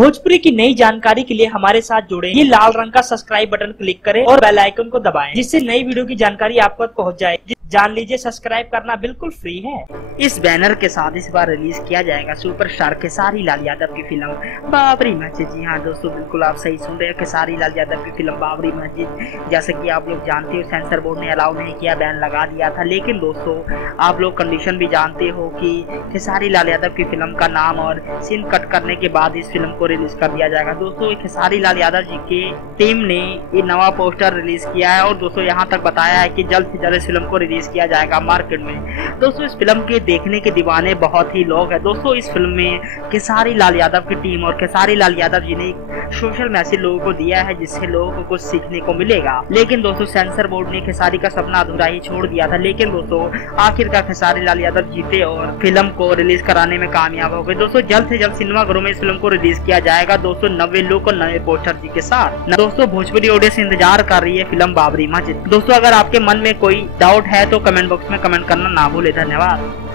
भोजपुरी की नई जानकारी के लिए हमारे साथ जुड़े, ये लाल रंग का सब्सक्राइब बटन क्लिक करें और बेल आइकन को दबाएं, जिससे नई वीडियो की जानकारी आप तक पहुंच जाए। जान लीजिए, सब्सक्राइब करना बिल्कुल फ्री है। इस बैनर के साथ इस बार रिलीज किया जाएगा सुपरस्टार खेसारी लाल यादव की फिल्म बाबरी मस्जिद। जी हाँ दोस्तों, बिल्कुल आप सही सुन रहे हैं, खेसारी लाल यादव की फिल्म बाबरी मस्जिद। जैसे कि आप लोग जानते हो, सेंसर बोर्ड ने अलाउ नहीं किया, बैन लगा दिया था। लेकिन दोस्तों आप लोग कंडीशन भी जानते हो कि खेसारी लाल यादव की फिल्म का नाम और सीन कट करने के बाद इस फिल्म को रिलीज कर दिया जाएगा। दोस्तों खेसारी लाल यादव जी के टीम ने ये नवा पोस्टर रिलीज किया है और दोस्तों यहाँ तक बताया है कि जल्द से जल्द इस फिल्म को रिलीज किया जाएगा मार्केट में। दोस्तों इस फिल्म के देखने के दीवाने बहुत ही लोग हैं। दोस्तों इस फिल्म में खेसारी लाल यादव की टीम और खेसारी लाल यादव जी ने एक सोशल मैसेज लोगों को दिया है, जिससे लोगों को कुछ सीखने को मिलेगा। लेकिन दोस्तों सेंसर बोर्ड ने खेसारी का सपना अधूरा ही छोड़ दिया था। लेकिन दोस्तों आखिरकार खेसारी लाल यादव जीते और फिल्म को रिलीज कराने में कामयाब हो गए। दोस्तों जल्द से जल्द सिनेमाघरों में इस फिल्म को रिलीज किया जाएगा दोस्तों, नवे लुक और नए पोस्टर जी के साथ। दोस्तों भोजपुरी ऑडियंस इंतजार कर रही है फिल्म बाबरी मस्जिद। दोस्तों अगर आपके मन में कोई डाउट है तो कमेंट बॉक्स में कमेंट करना ना भूले। धन्यवाद।